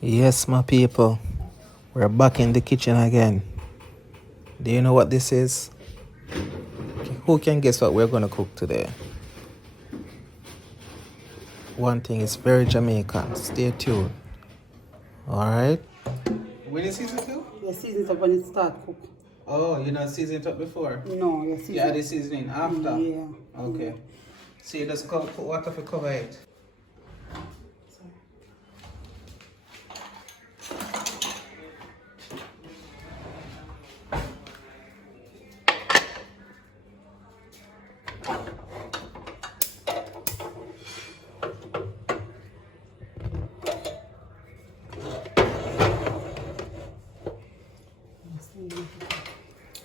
Yes, my people, we're back in the kitchen again. Do you know what this is? Who can guess what we're gonna cook today? One thing is very Jamaican. Stay tuned. All right. When is season two? You season it up when it start cook. Oh, you not seasoned it up before? No, you season. Yeah, the seasoning after. Yeah. Okay. So you just put water to cover it. Sorry.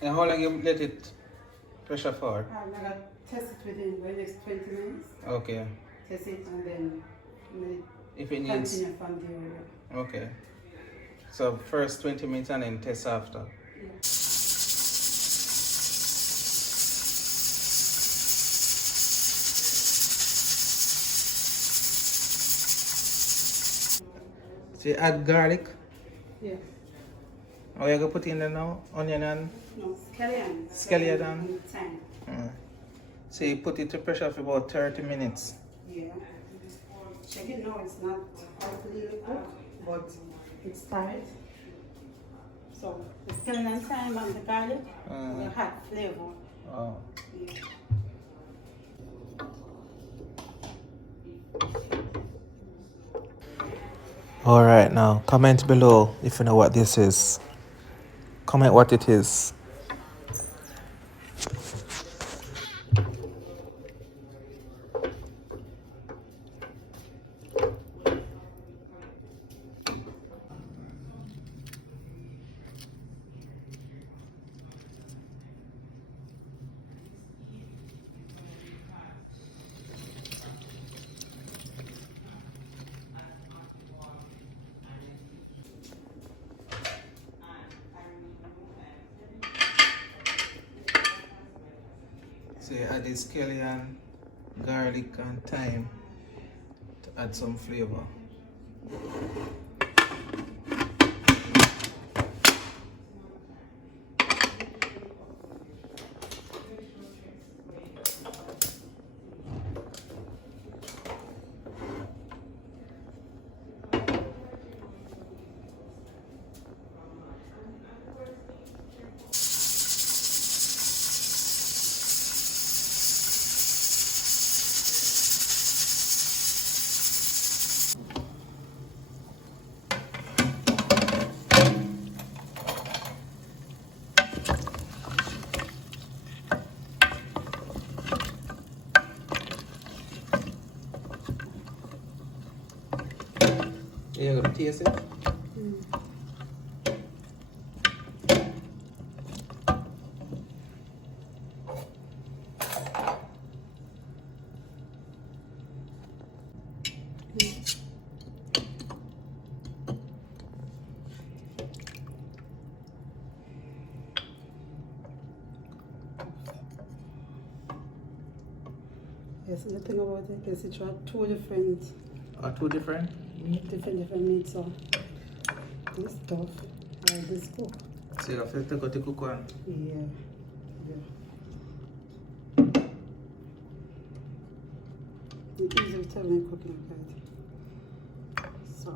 And how long you let it pressure for? I'm gonna test it within the next 20 minutes. Okay. Test it and then If it needs. continue from there. Okay. So first 20 minutes and then test after. Yeah. So you add garlic. Yeah. Oh, you're gonna put in there now? Onion and. No, scallion. Scallion and. And thyme. So you put it to pressure for about 30 minutes. Yeah. Check it now, it's not completely cooked, but it's tight. So the scallion and thyme and the garlic will have flavor. Oh. Yeah. All right, now comment below if you know what this is. Comment what it is. So you add the scallion, garlic and thyme to add some flavor. You're gonna taste it? Yes, the thing about it is it are two different Two different? different meats. So this stuff or this cook. So you have to take out the cook one. Yeah. It's easy to tell me cooking like that. So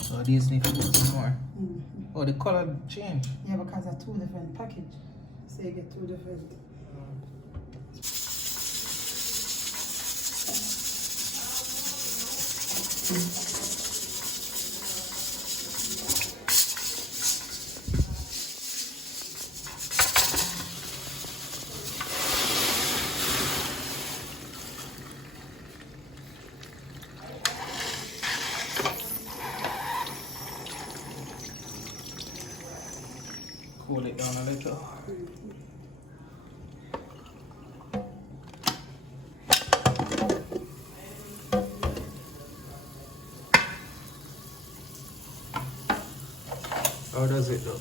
So these need to cook some more. Oh, the color change. yeah, because they're two different package. So you get two different. Cool it down a little. How does it look?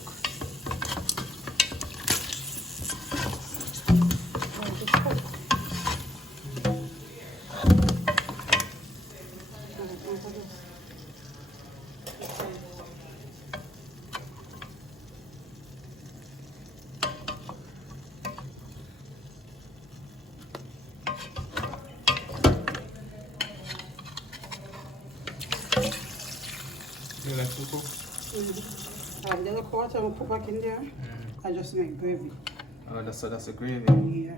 You like to cook? The other pot I will put back in there. I just make gravy. Oh, that's a gravy. Yeah.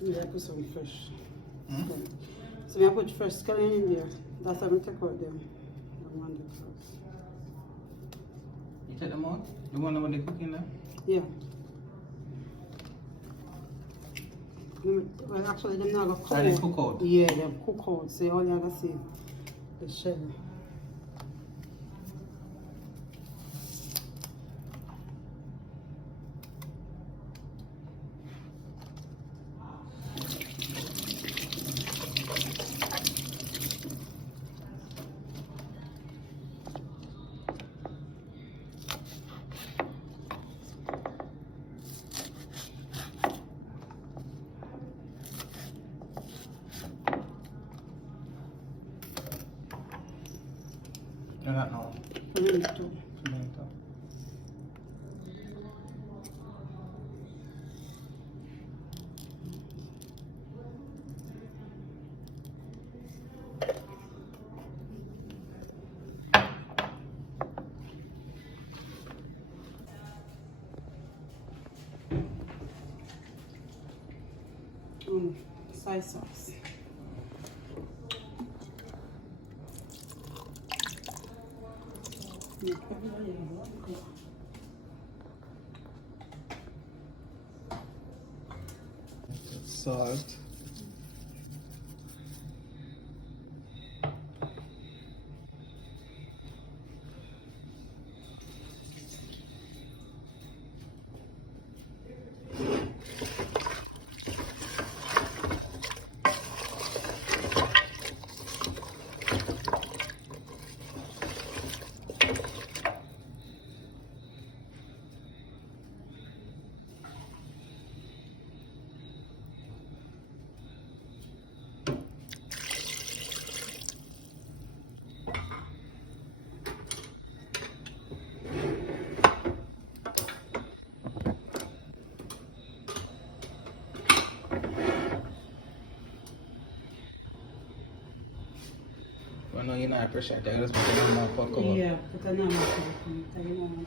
Yeah, I put some fresh. So I put fresh scallion in there. That's how I take out them. I want it first. You take them out? The one when they cooking there? Yeah. Well, actually, them not gonna cook They cook out? Yeah, they cook out. So all you gotta see the shell. No, not now. Pimento. Pimento. Soy sauce. Salt. Well, no, you're not appreciate that. Just put it on my pot cover. Yeah, put a normal cover.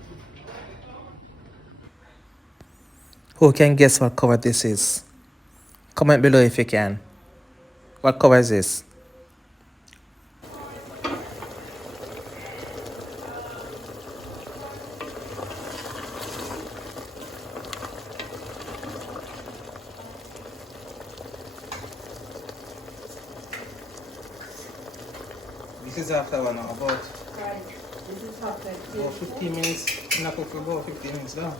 Who can guess what cover this is? Comment below if you can. What cover is this? This is after one hour, about Right. This is after. about 15 minutes. Not cook for about 15 minutes now.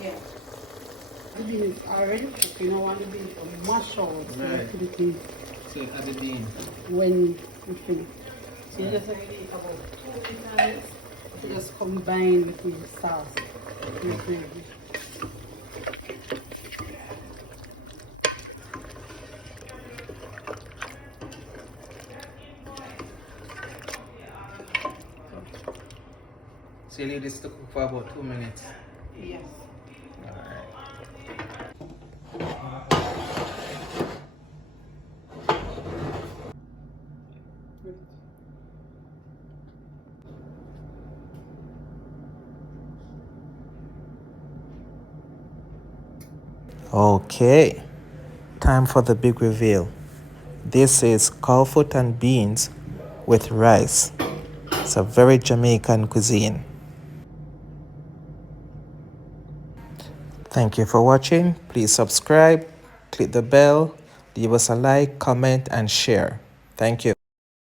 Yeah. The bean is already cooked. You don't want the bean to mash out. So you Right. put it in So it has a bean. when you finish. So you just have to eat about 2 minutes. You just combine with the sauce. With the- So you leave this to cook for about 2 minutes. Yes. Alright. Okay, time for the big reveal. This is cowfoot and beans with rice. It's a very Jamaican cuisine. Thank you for watching. Please subscribe, click the bell, leave us a like, comment, and share. Thank you.